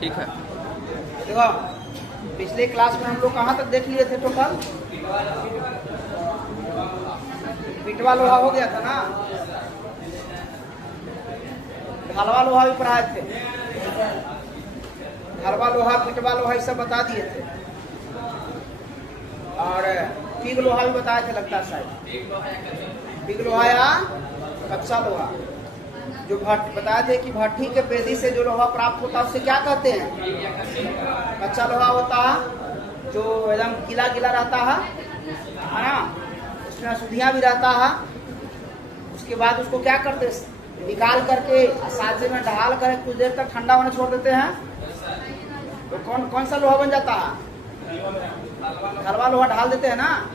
ठीक है। देखो पिछले क्लास में हम लोग कहाँ तक देख लिए थे टोटल? पिटवा लोहा हो गया था ना, ढलवा लोहा भी पढ़ाए थे, ढलवा लोहा पिटवा लोहा ये सब बता दिए थे, और पिग लोहा भी बताए थे लगता है शायद, पिग लोहा या कच्चा लोहा। जो बताए थे कि भट्ठी के पेदी से जो लोहा प्राप्त होता है उससे क्या कहते हैं? कच्चा लोहा होता है, जो एकदम गीला गीला रहता है ना, उसमें अशुद्धियाँ भी रहता है। उसके बाद उसको क्या करते, निकाल करके साजे में ढाल कर कुछ देर तक ठंडा होने छोड़ देते हैं, तो कौन सा लोहा बन जाता है? हलवा लोहा ढाल देते हैं ना।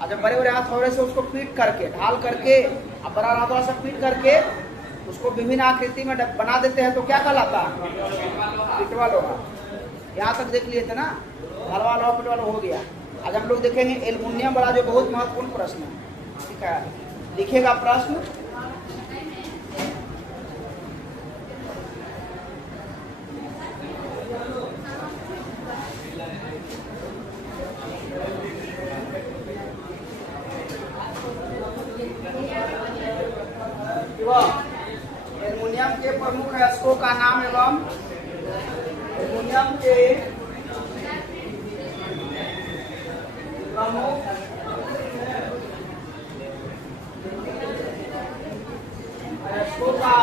और जब बड़े बड़े हथौड़े से उसको पीट करके ढाल करके अब बड़ा हथौड़ा से पीट करके उसको विभिन्न आकृति में बना देते हैं, तो क्या कहलाता है? पिटवा लोहा। यहाँ तक देख लिए थे ना, हलवा लोहा पिटवा लोहा हो गया। आज हम लोग देखेंगे एल्युमिनियम वाला, जो बहुत महत्वपूर्ण प्रश्न है। ठीक है, लिखिएगा प्रश्न। एल्युमिनियम के प्रमुख अयस्कों का नाम एवं एल्युमिनियम के प्रमुख अयस्कों का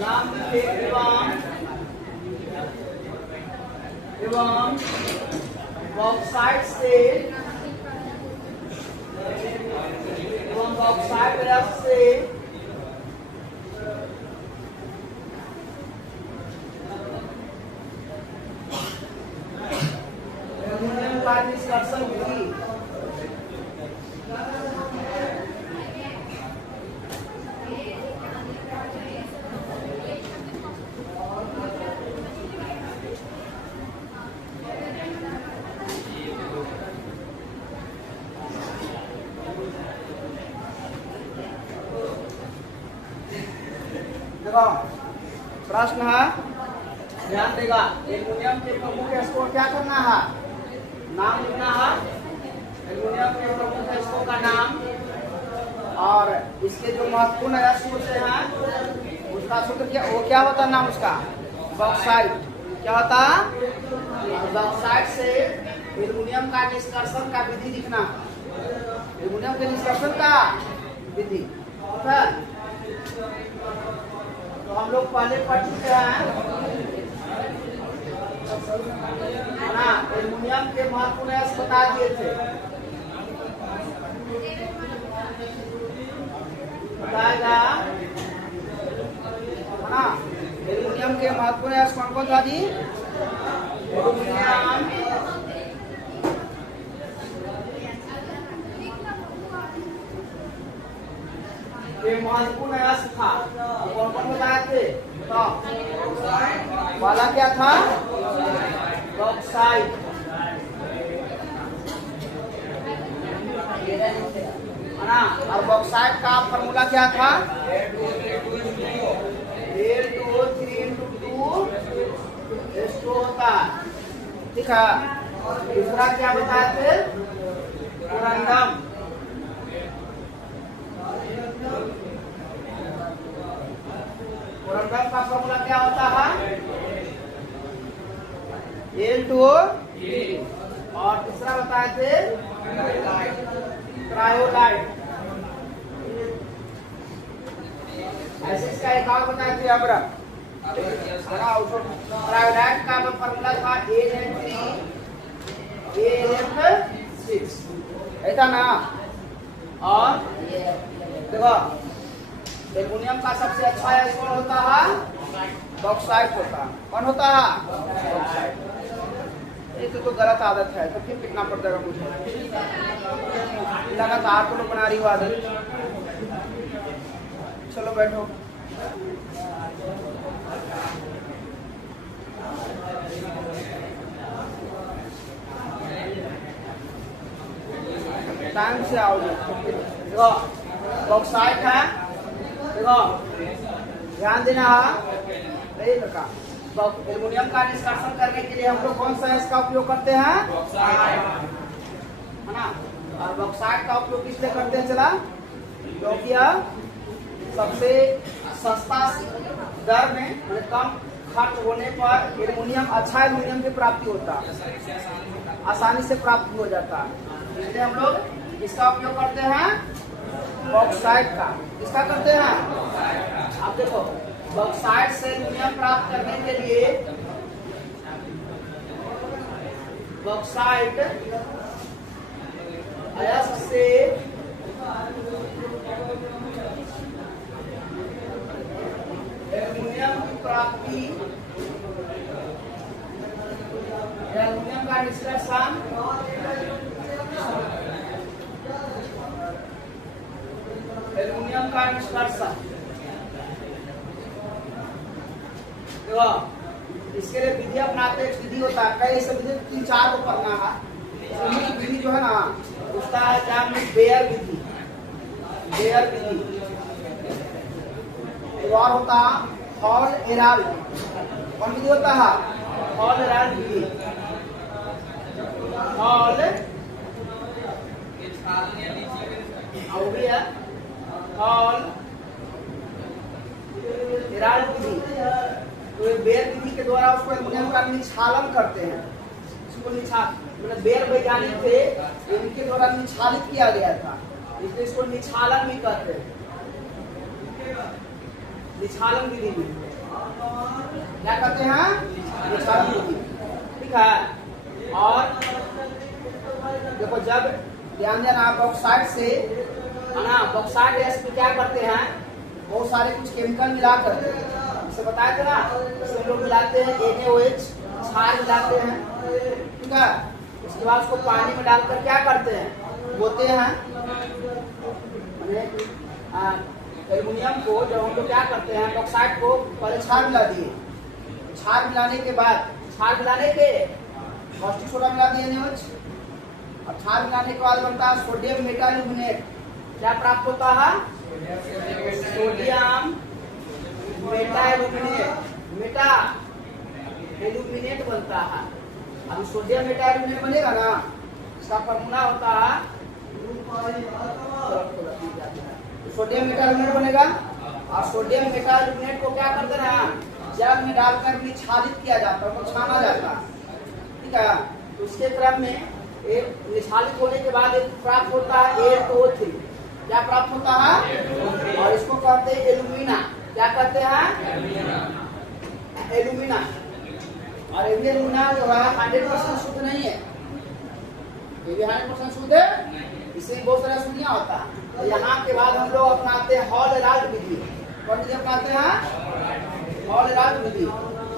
नाम एवं बॉक्साइट से एवं बॉक्साइट रस से एल्युमिनियम का निष्कर्षण विधि। प्रश्न है, ध्यान देगा, एल्युमिनियम के प्रमुख अयस्कों क्या करना है? नाम लिखना है, एल्युमिनियम के प्रमुख अयस्कों का नाम, और इसके जो महत्वपूर्ण अयस्क होते हैं उसका सूत्र क्या, वो क्या होता है नाम उसका? बॉक्साइट। क्या होता है? बॉक्साइट से एल्युमिनियम का निष्कर्षण का विधि लिखना, एल्युमिनियम के निष्कर्षण का विधि। ठीक है, तो हम लोग पहले पढ़ चुके हैं ना, एल्युमिनियम के महत्वपूर्ण अयस्क बता दिए थे, बताएगा ना। एल्युमिनियम के महत्वपूर्ण अयस्क कौन कौन था जी? एल्युमिनियम के महत्वपूर्ण अयस्क था, कौन कौन बताए थे? तो वाला क्या था? बॉक्साइट। है ना, और बॉक्साइट का फॉर्मूला क्या था? Al2O3×2 होता है। ठीक है, दूसरा क्या बताए थे? कोरंडम। कोरंडम का फॉर्मूला क्या होता है? Al2O, और तीसरा बताए थे क्रायोलाइट। ऐसे इसका एक और बताए थे अमरक। क्रायोलाइट का फॉर्मूला था Al3, ऐसा ना। और देखो एल्युमिनियम का सबसे अच्छा अयस्क कौन होता है? बॉक्साइट होता है। कौन होता है? बॉक्साइट। ये तो गलत आदत है, तो फिर कितना पड़ जाएगा मुझे? लगातार तो लोग बना रही हो आदत। चलो बैठो। टाइम से आओगे। देखो बॉक्साइट है, देखो ध्यान देना है। एल्युमिनियम का निष्कासन करने के लिए हम लोग कौन सा इसका उपयोग करते हैं, है ना। और बॉक्साइट का उपयोग किससे करते हैं, चला क्योंकि यह सबसे सस्ता दर में कम खर्च होने पर एल्युमिनियम, अच्छा एल्युमिनियम की प्राप्ति होता है, आसानी से प्राप्त हो जाता है। इसलिए हम लोग इसका उपयोग करते हैं बॉक्साइट का। इसका करते हैं, आप देखो बॉक्साइट से एल्युमिनियम प्राप्त करने के लिए बॉक्साइट अयस्क से एल्युमिनियम की प्राप्ति, एल्युमिनियम का निष्कर्षण एल्युमिनियम का निष्कर्षण देखो इसके लिए विधि अपनाते हैं। विधि होता है कई ऐसे विधि 3-4 को पढ़ना है। मुख्य विधि जो है ना उसका है क्या, बेयर विधि। बेयर विधि और होता है हॉल एराल्ड। कौन विधि होता है, हॉल एराल्ड विधि। हॉल हॉल एराल्ड विधि। तो ये बेयर विधि के द्वारा उसको एल्युमिनियम का निक्षालन करते हैं। इसको मतलब बेयर वैज्ञानिक थे, इनके द्वारा निक्षालित किया गया था, इसलिए इसको निक्षालन भी कहते हैं। निक्षालन विधि में क्या कहते हैं, निक्षालन विधि, ठीक है। और देखो जब ध्यान देना बॉक्साइट से, है ना, बॉक्साइट अयस्क क्या करते हैं, बहुत सारे कुछ केमिकल मिलाकर, इसे बताया था ना, इसमें लोग मिलाते हैं NaOH, क्षार मिलाते हैं, ठीक है। उसके बाद उसको पानी में डालकर क्या करते हैं, बोते हैं। एल्युमिनियम को जब हम लोग क्या करते हैं, बॉक्साइट को पहले क्षार मिला दिए, क्षार मिलाने के बाद, क्षार मिलाने के कास्टिक सोडा मिला दिए NaOH, और क्षार मिलाने के बाद बनता है सोडियम मेटाल्यूमिनेट। क्या प्राप्त होता है, सोडियम मेटाल्यूमिनेट, मेटा एल्यूमिनेट बनता है। अब सोडियम मेटाल्यूमिनेट बनेगा ना, इसका फॉर्मूला होता है, सोडियम मेटाल्यूमिनेट बनेगा। और सोडियम मेटाल्यूमिनेट को क्या करते हैं, जग में डालकर निक्षालित किया जाता है, छाना जाता है, ठीक है। तो उसके क्रम में एक निक्षालित होने के बाद एक प्राप्त होता है A2O3। क्या प्राप्त होता है, और इसको कहते हैं एल्यूमिना। क्या कहते हैं, एल्यूमिना। और ये एल्यूमिना जो है 100% शुद्ध नहीं है, ये भी 100% शुद्ध है, इससे बहुत सारा शुद्धियां होता है। तो यहाँ के बाद हम लोग अपनाते हैं हॉल एराल्ड विधि। कौन विधि अपनाते हैं, हॉल एराल्ड विधि।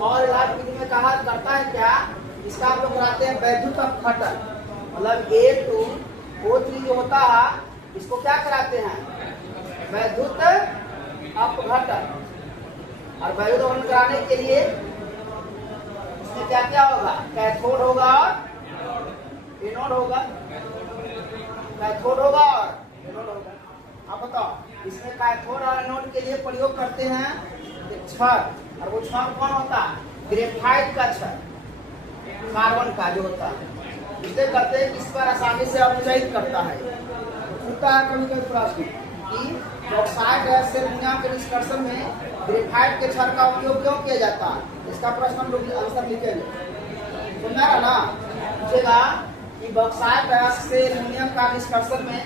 हॉल एराल्ड विधि में कहा करता है क्या, इसका हम लोग कराते हैं वैद्युत अपघटन, मतलब A2O3 जो होता है इसको क्या कराते हैं, वैद्युत अपघटन। और वैद्युत अपघटन कराने के लिए इसमें क्या क्या होगा, कैथोड होगा और एनोड होगा, कैथोड होगा और एनोड होगा। आप बताओ, इसमें कैथोड और एनोड के लिए प्रयोग करते हैं छड़, और वो छड़ कौन होता है, ग्रेफाइट का छड़, कार्बन का जो होता है, इसे करते हैं, इस पर आसानी से अपचयित करता है। होता है कभी कभी प्रश्न कि बॉक्साइट अयस्क से एल्युमिनियम के निष्कर्षण में ग्रेफाइट के छड़ का उपयोग क्यों किया जाता है, इसका प्रश्न हम लोग आंसर लिखेंगे। सुनना है ना, पूछेगा कि बॉक्साइट अयस्क से एल्युमिनियम का निष्कर्षण में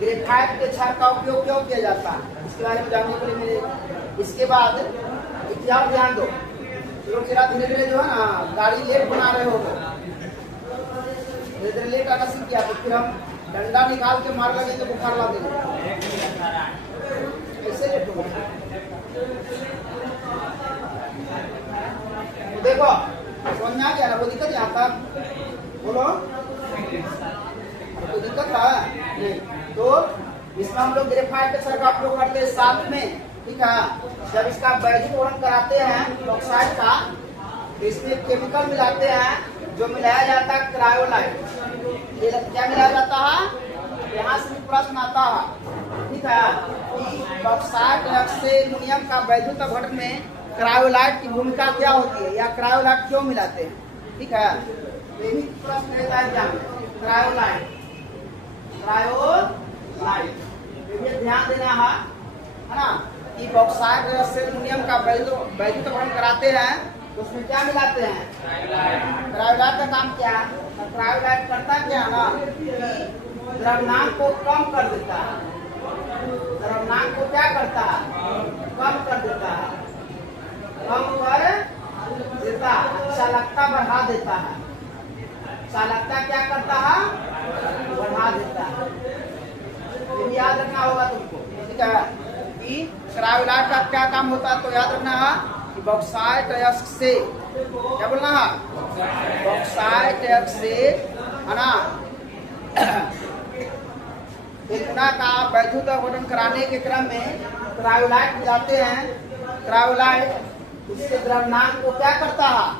ग्रेफाइट के छड़ का उपयोग क्यों किया जाता है, इसके बारे में जानने के लिए मेरे। इसके बाद इतिहास ध्यान दो, लोग जरा धीरे धीरे जो है ना गाड़ी लेट बना रहे हो, धीरे धीरे लेट आना सीख गया तो फिर हम डंडा निकाल के मार लगे तो बुखार ला देंगे, ऐसे लेट हो। देखो समझ में आ गया ना, कोई दिक्कत यहाँ तक बोलो, कोई दिक्कत है नहीं। तो इसमें हम लोग ग्रेफाइट के छड़ का उपयोग करते हैं साथ में, ठीक है। जब इसका वैद्युत कराते हैं बॉक्साइट का, तो इसमें केमिकल मिलाते हैं, जो मिलाया जाता है क्रायोलाइट। ये क्या मिलाया जाता है, यहाँ से भी प्रश्न आता है, ठीक है, कि बॉक्साइट से एल्युमिनियम का वैद्युत अपघटन में क्रायोलाइट की भूमिका क्या होती है, या क्रायोलाइट क्यों मिलाते हैं, ठीक है। तो यही प्रश्न रहता है एग्जाम में, क्रायोलाइट, ये ध्यान देना है ना, कि बॉक्साइट से एल्युमिनियम का वैद्युत अपघटन कराते हैं तो उसमें क्या मिलाते हैं, क्रायोलाइट का काम क्या है, क्रायोलाइट करता क्या है ना, द्रव्यमान को कम कर देता है, द्रव्यमान को क्या करता है, कम कर देता है, कम कर देता है, चालकता बढ़ा देता है, चालकता क्या करता है, बढ़ा देता है। ये भी याद रखना होगा तुमको, ठीक है, कि क्रायोलाइट का क्या काम होता है, तो याद रखना है कि बॉक्साइट अयस्क से, क्या बोलना है, बॉक्साइट अयस्क से, है ना, एल्युमिना का वैद्युत अपघटन कराने के क्रम में क्रायोलाइट मिलाते हैं। क्रायोलाइट उसके द्रव्यमान को क्या करता है,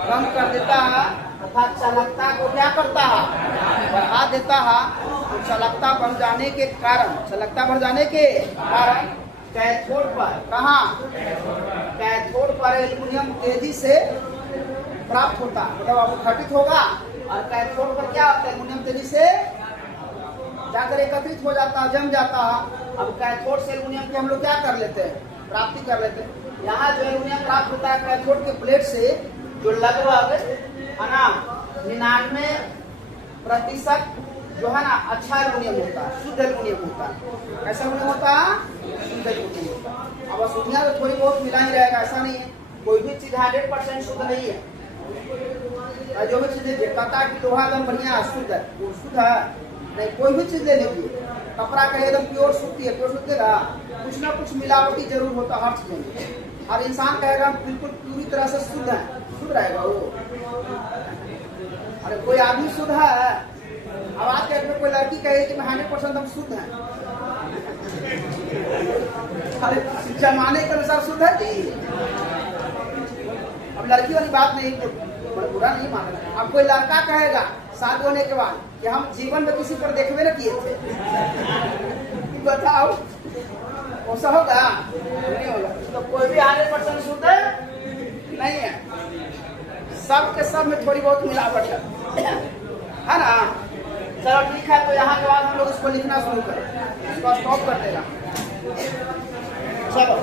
कम कर देता है, अर्थात चालकता को क्या करता है, बढ़ा देता है। तो चालकता बढ़ जाने के कारण, चालकता बढ़ जाने के कारण कैथोड पर, कहाँ, कैथोड पर एल्युमिनियम तेजी से प्राप्त होता है, मतलब अपघटित होगा, और कैथोड पर क्या होता है, एल्युमिनियम तेजी से जाकर एकत्रित हो जाता है, जम जाता है। अब कैथोड से एल्युमिनियम की हम लोग क्या कर लेते हैं, प्राप्ति कर लेते हैं। यहाँ जो एल्युमिनियम प्राप्त होता है कैथोड के प्लेट से, जो लगभग है ना 99% जो है ना अच्छा एल्युमिनियम होता है, शुद्ध एल्युमिनियम होता है। कैसा एल्युमिनियम होता है, शुद्ध एल्युमिनियम होता है। अब अशुद्धियाँ तो थोड़ी बहुत मिला ही रहेगा, ऐसा नहीं है, कोई भी चीज 100% शुद्ध नहीं है। जो भी चीज कहता है कि लोहा एकदम बढ़िया है, शुद्ध है, वो शुद्ध है नहीं। कोई भी चीज ले लीजिए, कपड़ा कहे एकदम प्योर सूती है, प्योर सूती है, कुछ ना कुछ मिलावटी जरूर होता है हर चीज में। हर इंसान कहेगा बिल्कुल पूरी तरह से शुद्ध है, शुद्ध रहेगा वो। अरे कोई आदमी शुद्ध है, अब आज के डेट में कोई लड़की कहे कि मैं 100% हम शुद्ध हैं, अरे जमाने के अनुसार शुद्ध है जी। अब लड़की वाली बात नहीं, बुरा नहीं मान रहा। अब कोई लड़का कहेगा शादी होने के बाद कि हम जीवन में किसी पर देखबे न किए थे, बताओ ऐसा होगा, नहीं होगा। तो कोई भी 100% शुद्ध नहीं है, सब के सब में थोड़ी बहुत मिलावट है ना। चलो ठीक है, तो यहाँ के बाद हम लोग इसको लिखना शुरू करें, इसको स्टॉप कर देगा। चलो।